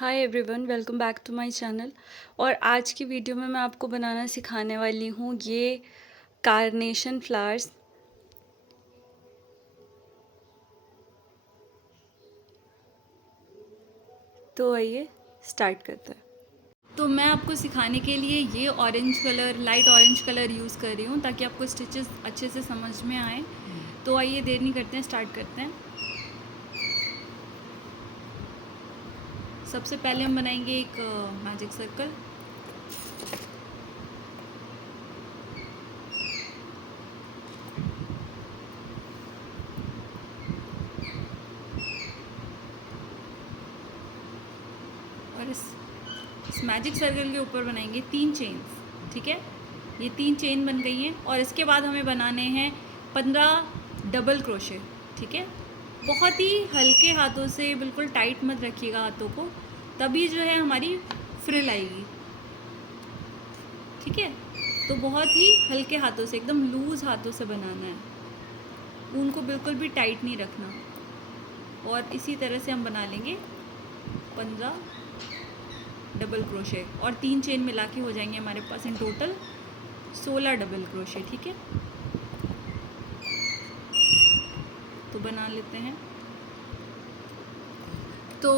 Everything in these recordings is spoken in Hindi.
Hi everyone, welcome back to my channel. और आज की वीडियो में मैं आपको बनाना सिखाने वाली हूँ ये कार्नेशन फ्लावर्स। तो आइए स्टार्ट करते हैं। तो मैं आपको सिखाने के लिए ये orange colour, light orange colour use कर रही हूँ ताकि आपको स्टिचेस अच्छे से समझ में आए। तो आइए देर नहीं करते हैं, स्टार्ट करते हैं। सबसे पहले हम बनाएंगे एक मैजिक सर्कल। और इस मैजिक सर्कल के ऊपर बनाएंगे 3 चेन्स। ठीक है, ये 3 चेन बन गई हैं और इसके बाद हमें बनाने हैं 15 डबल क्रोशे। ठीक है, बहुत ही हल्के हाथों से, बिल्कुल टाइट मत रखिएगा हाथों को, तभी जो है हमारी फ्रिल आएगी। ठीक है, तो बहुत ही हल्के हाथों से, एकदम लूज़ हाथों से बनाना है, ऊन को बिल्कुल भी टाइट नहीं रखना। और इसी तरह से हम बना लेंगे 15 डबल क्रोशे और 3 चेन मिला के हो जाएंगे हमारे पास इन टोटल 16 डबल क्रोशे। ठीक है, तो बना लेते हैं। तो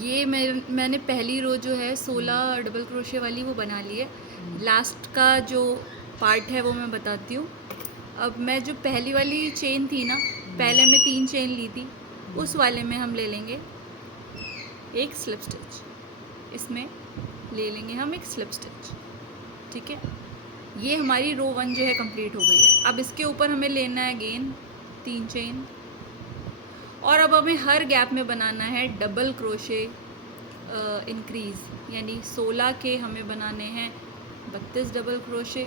ये मैंने पहली रो जो है 16 डबल क्रोशे वाली वो बना ली है। लास्ट का जो पार्ट है वो मैं बताती हूँ। अब मैं जो पहली वाली चेन थी ना, पहले मैं 3 चेन ली थी, उस वाले में हम ले लेंगे एक स्लिप स्टिच। इसमें ले लेंगे हम एक स्लिप स्टिच। ठीक है, ये हमारी रो 1 जो है कंप्लीट हो गई है। अब इसके ऊपर हमें लेना है अगेन 3 चेन और अब हमें हर गैप में बनाना है डबल क्रोशे इंक्रीज़, यानी 16 के हमें बनाने हैं 32 डबल क्रोशे।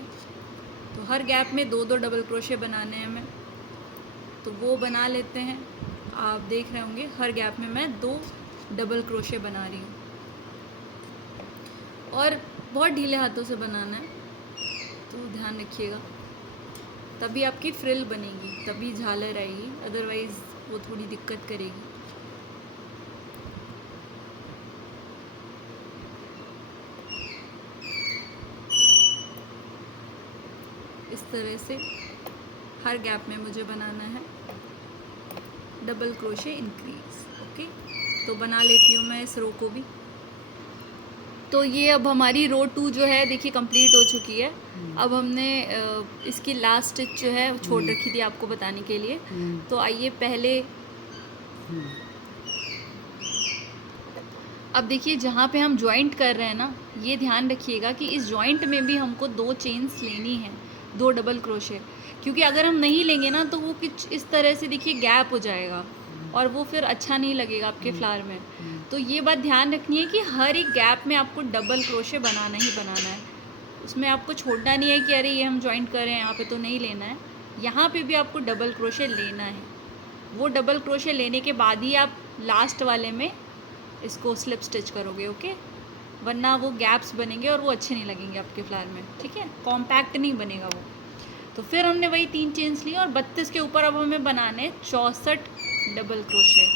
तो हर गैप में 2-2 डबल क्रोशे बनाने हैं हमें, तो वो बना लेते हैं। आप देख रहे होंगे हर गैप में मैं 2 डबल क्रोशे बना रही हूँ और बहुत ढीले हाथों से बनाना है, तो ध्यान रखिएगा, तभी आपकी फ्रिल बनेगी, तभी झालर आएगी, अदरवाइज़ वो थोड़ी दिक्कत करेगी। इस तरह से हर गैप में मुझे बनाना है डबल क्रोशे इंक्रीज। ओके, तो बना लेती हूँ मैं इस रो को भी। तो ये अब हमारी रो 2 जो है देखिए कंप्लीट हो चुकी है। अब हमने इसकी लास्ट स्टिच जो है छोड़ रखी थी आपको बताने के लिए। तो आइए पहले अब देखिए जहाँ पे हम जॉइंट कर रहे हैं ना, ये ध्यान रखिएगा कि इस जॉइंट में भी हमको 2 चेन्स लेनी है, 2 डबल क्रोशे, क्योंकि अगर हम नहीं लेंगे ना तो वो कुछ इस तरह से देखिए गैप हो जाएगा और वो फिर अच्छा नहीं लगेगा आपके फ्लावर में। तो ये बात ध्यान रखनी है कि हर एक गैप में आपको डबल क्रोशे बनाना ही बनाना है। उसमें आपको छोड़ना नहीं है कि अरे ये हम जॉइंट कर रहे हैं यहाँ पे तो नहीं लेना है, यहाँ पे भी आपको डबल क्रोशे लेना है। वो डबल क्रोशे लेने के बाद ही आप लास्ट वाले में इसको स्लिप स्टिच करोगे। ओके, वरना वो गैप्स बनेंगे और वो अच्छे नहीं लगेंगे आपके फ्लावर में। ठीक है, कॉम्पैक्ट नहीं बनेगा वो। तो फिर हमने वही 3 चेन्स ली और 32 के ऊपर अब हमें बनाने 64 डबल क्रोशे,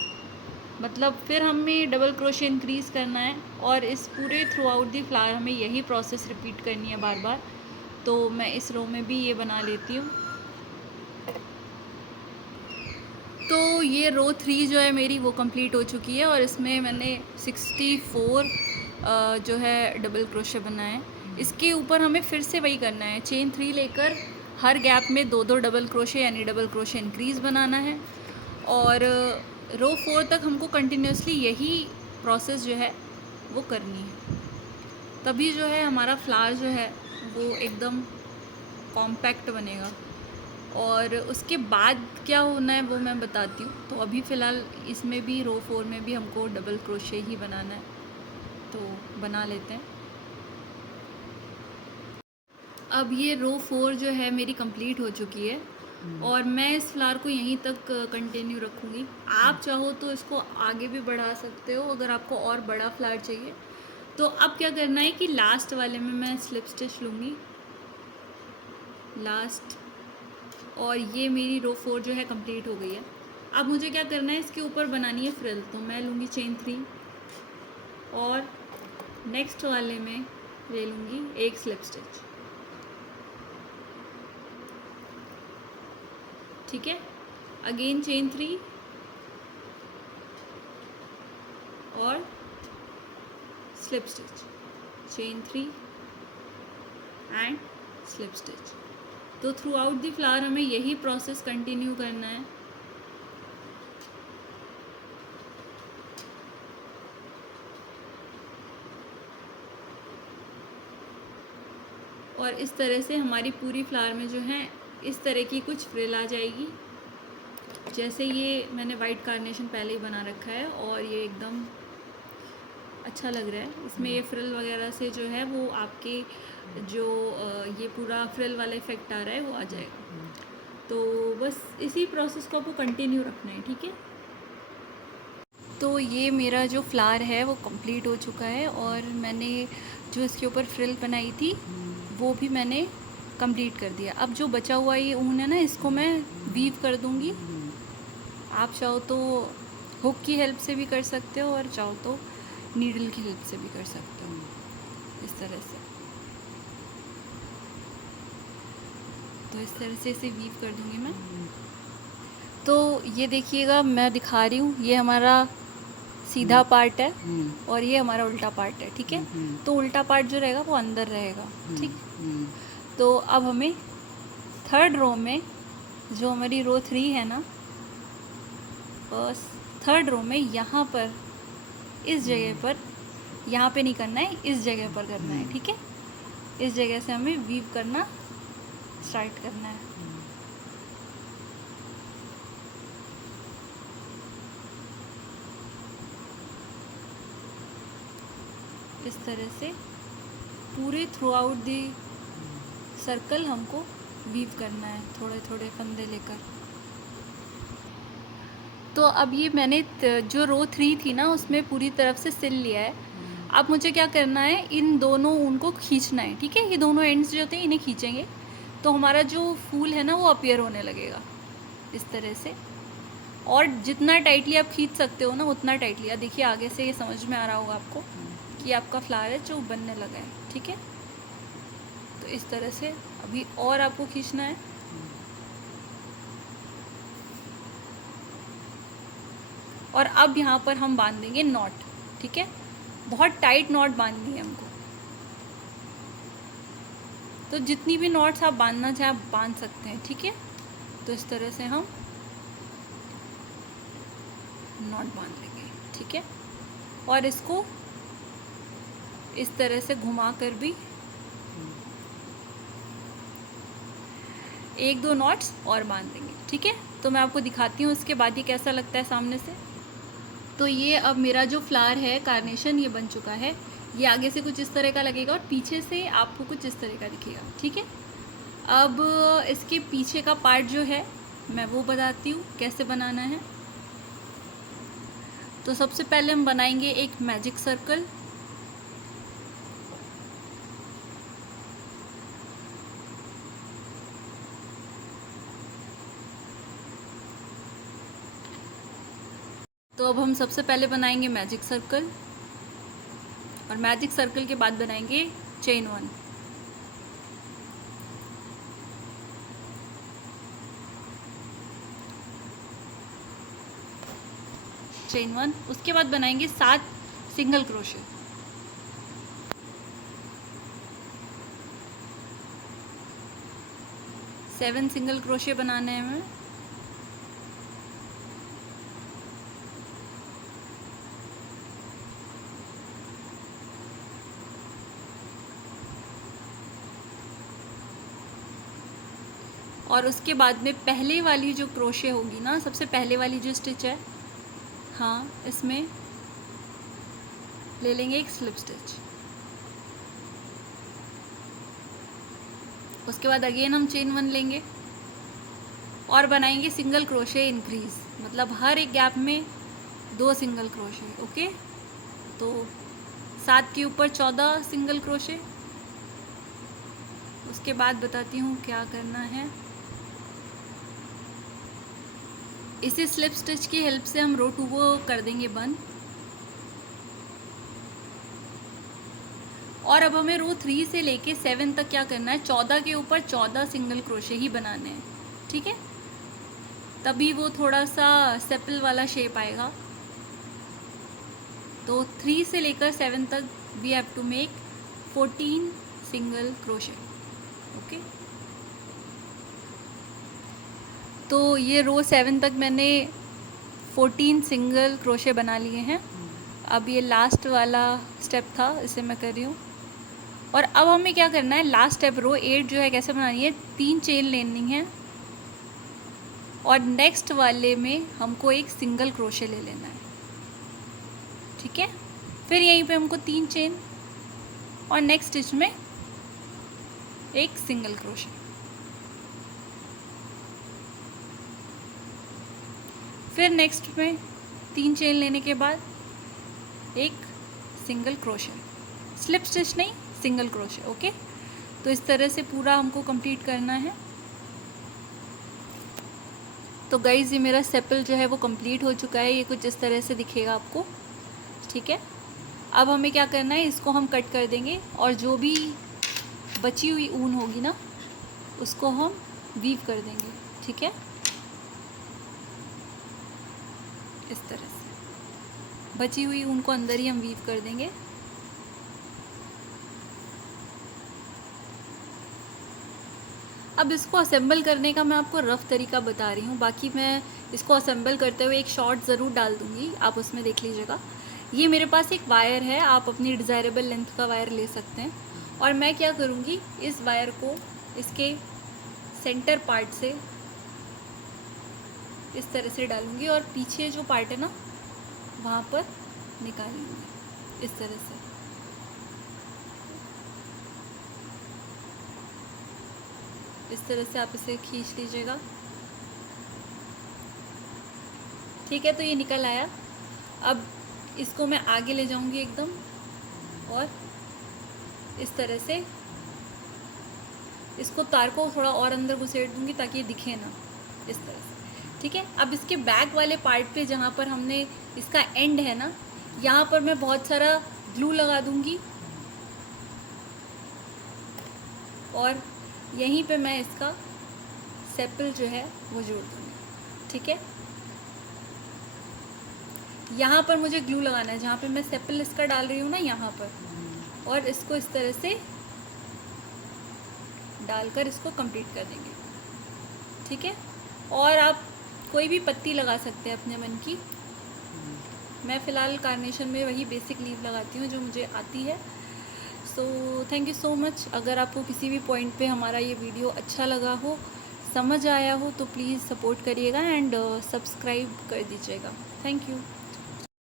मतलब फिर हमें डबल क्रोशे इंक्रीज़ करना है और इस पूरे थ्रू आउट दी फ्लावर हमें यही प्रोसेस रिपीट करनी है बार बार। तो मैं इस रो में भी ये बना लेती हूँ। तो ये रो 3 जो है मेरी वो कंप्लीट हो चुकी है और इसमें मैंने 64 जो है डबल क्रोशे बनाए। इसके ऊपर हमें फिर से वही करना है, चेन 3 लेकर हर गैप में 2-2 डबल क्रोशे यानी डबल क्रोशे इंक्रीज़ बनाना है। और रो 4 तक हमको कंटिन्यूसली यही प्रोसेस जो है वो करनी है, तभी जो है हमारा फ्लावर जो है वो एकदम कॉम्पैक्ट बनेगा। और उसके बाद क्या होना है वो मैं बताती हूँ। तो अभी फ़िलहाल इसमें भी रो 4 में भी हमको डबल क्रोशे ही बनाना है, तो बना लेते हैं। अब ये रो 4 जो है मेरी कंप्लीट हो चुकी है और मैं इस फ्लावर को यहीं तक कंटिन्यू रखूँगी। आप चाहो तो इसको आगे भी बढ़ा सकते हो अगर आपको और बड़ा फ्लावर चाहिए। तो अब क्या करना है कि लास्ट वाले में मैं स्लिप स्टिच लूँगी लास्ट, और ये मेरी रो 4 जो है कंप्लीट हो गई है। अब मुझे क्या करना है, इसके ऊपर बनानी है फ्रिल। तो मैं लूँगी चेन 3 और नेक्स्ट वाले में ले लूँगी एक स्लिप स्टिच। ठीक है, अगेन चेन 3 और slip stitch, chain 3 and slip stitch. तो थ्रू आउट द फ्लावर हमें यही प्रोसेस कंटिन्यू करना है। और इस तरह से हमारी पूरी फ्लावर में जो है इस तरह की कुछ फ्रिल आ जाएगी। जैसे ये मैंने वाइट कार्नेशन पहले ही बना रखा है और ये एकदम अच्छा लग रहा है। इसमें ये फ्रिल वगैरह से जो है वो आपके जो ये पूरा फ्रिल वाला इफेक्ट आ रहा है वो आ जाएगा। तो बस इसी प्रोसेस को आपको कंटिन्यू रखना है। ठीक है, तो ये मेरा जो फ्लावर है वो कंप्लीट हो चुका है और मैंने जो इसके ऊपर फ्रिल बनाई थी वो भी मैंने कंप्लीट कर दिया। अब जो बचा हुआ ये ऊन है ना, इसको मैं वीव कर दूंगी। आप चाहो तो हुक की हेल्प से भी कर सकते हो और चाहो तो नीडल की हेल्प से भी कर सकते हो, इस तरह से। तो इस तरह से इसे वीव कर दूंगी मैं। तो ये देखिएगा, मैं दिखा रही हूँ, ये हमारा सीधा पार्ट है और ये हमारा उल्टा पार्ट है। ठीक है, तो उल्टा पार्ट जो रहेगा वो अंदर रहेगा। ठीक, तो अब हमें थर्ड रो में, जो हमारी रो 3 है ना, फर्स्ट थर्ड रो में यहाँ पर इस जगह पर, यहाँ पे नहीं करना है, इस जगह पर करना है। ठीक है, इस जगह से हमें वीव करना स्टार्ट करना है। इस तरह से पूरे थ्रू आउट दी सर्कल हमको वीव करना है, थोड़े थोड़े फंदे लेकर। तो अब ये मैंने जो रो 3 थी ना उसमें पूरी तरफ से सिल लिया है। अब मुझे क्या करना है, इन दोनों ऊन को खींचना है। ठीक है, ये दोनों एंड्स जो होते हैं इन्हें खींचेंगे तो हमारा जो फूल है ना वो अपीयर होने लगेगा इस तरह से। और जितना टाइटली आप खींच सकते हो ना उतना टाइटली। अब देखिए आगे से ये समझ में आ रहा होगा आपको कि आपका फ्लावर है जो बनने लगा है। ठीक है, तो इस तरह से अभी और आपको खींचना है। और अब यहाँ पर हम बांध देंगे नॉट। ठीक है, बहुत टाइट नॉट बांधनी है हमको। तो जितनी भी नॉट्स आप बांधना चाहे आप बांध सकते हैं। ठीक है, तो इस तरह से हम नॉट बांध लेंगे। ठीक है, और इसको इस तरह से घुमा कर भी 1-2 नॉट्स और बांध देंगे। ठीक है, तो मैं आपको दिखाती हूँ इसके बाद ये कैसा लगता है सामने से। तो ये अब मेरा जो फ्लावर है कार्नेशन ये बन चुका है। ये आगे से कुछ इस तरह का लगेगा और पीछे से आपको कुछ इस तरह का दिखेगा। ठीक है, अब इसके पीछे का पार्ट जो है मैं वो बताती हूँ कैसे बनाना है। तो सबसे पहले हम बनाएंगे एक मैजिक सर्कल। तो अब हम सबसे पहले बनाएंगे मैजिक सर्कल और मैजिक सर्कल के बाद बनाएंगे चेन 1। चेन 1, उसके बाद बनाएंगे 7 single crochet. Seven single crochet बनाने हैं हमें। और उसके बाद में पहले वाली जो क्रोशे होगी ना, सबसे पहले वाली जो स्टिच है, हाँ, इसमें ले लेंगे एक स्लिप स्टिच। उसके बाद अगेन हम चेन 1 लेंगे और बनाएंगे सिंगल क्रोशे इंक्रीज, मतलब हर एक गैप में 2 सिंगल क्रोशे। ओके, तो 7 के ऊपर 14 सिंगल क्रोशे। उसके बाद बताती हूँ क्या करना है। इसी स्लिप स्टिच की हेल्प से हम रो 2 को कर देंगे बंद। और अब हमें रो 3 से लेके 7 तक क्या करना है, 14 के ऊपर 14 सिंगल क्रोशे ही बनाने हैं, ठीक है। तभी वो थोड़ा सा सेपल वाला शेप आएगा। तो 3 से लेकर 7 तक we have to make 14 single crochet, okay. तो ये रो 7 तक मैंने 14 सिंगल क्रोशे बना लिए हैं। अब ये लास्ट वाला स्टेप था, इसे मैं कर रही हूँ। और अब हमें क्या करना है, लास्ट स्टेप रो 8 जो है कैसे बनानी है, 3 चेन लेनी है और नेक्स्ट वाले में हमको एक सिंगल क्रोशे ले लेना है, ठीक है। फिर यहीं पे हमको 3 चेन और नेक्स्ट स्टिच में एक सिंगल क्रोशे। फिर नेक्स्ट में 3 चेन लेने के बाद एक सिंगल क्रोशे, स्लिप स्टिच नहीं, सिंगल क्रोशे, ओके। तो इस तरह से पूरा हमको कंप्लीट करना है। तो गाइज ये मेरा सेपल जो है वो कंप्लीट हो चुका है। ये कुछ इस तरह से दिखेगा आपको, ठीक है। अब हमें क्या करना है, इसको हम कट कर देंगे और जो भी बची हुई ऊन होगी ना उसको हम वीव कर देंगे, ठीक है। इस तरह से बची हुई ऊन को अंदर ही हम वीव कर देंगे। अब इसको असेंबल करने का मैं आपको रफ़ तरीका बता रही हूँ, बाकी मैं इसको असेंबल करते हुए एक शॉर्ट ज़रूर डाल दूँगी, आप उसमें देख लीजिएगा। ये मेरे पास एक वायर है, आप अपनी डिज़ायरेबल लेंथ का वायर ले सकते हैं। और मैं क्या करूँगी, इस वायर को इसके सेंटर पार्ट से इस तरह से डालूँगी और पीछे जो पार्ट है ना वहाँ पर निकालूँगी इस तरह से। इस तरह से आप इसे खींच लीजिएगा, ठीक है। तो ये निकल आया। अब इसको मैं आगे ले जाऊंगी एकदम और इस तरह से इसको तार को थोड़ा और अंदर घुसेड़ दूंगी ताकि ये दिखे ना, इस तरह से, ठीक है। अब इसके बैक वाले पार्ट पे जहाँ पर हमने इसका एंड है ना, यहाँ पर मैं बहुत सारा ग्लू लगा दूंगी और यहीं पे मैं इसका सेपल जो है वो जोड़ दूँगी, ठीक है। यहाँ पर मुझे ग्लू लगाना है जहाँ पे मैं सेपल इसका डाल रही हूँ ना, यहाँ पर, और इसको इस तरह से डालकर इसको कंप्लीट कर देंगे, ठीक है। और आप कोई भी पत्ती लगा सकते हैं अपने मन की। मैं फ़िलहाल कार्नेशन में वही बेसिक लीव लगाती हूँ जो मुझे आती है। So thank you so much. अगर आपको किसी भी पॉइंट पे हमारा ये वीडियो अच्छा लगा हो, समझ आया हो, तो प्लीज़ सपोर्ट करिएगा एंड सब्सक्राइब कर दीजिएगा। Thank you.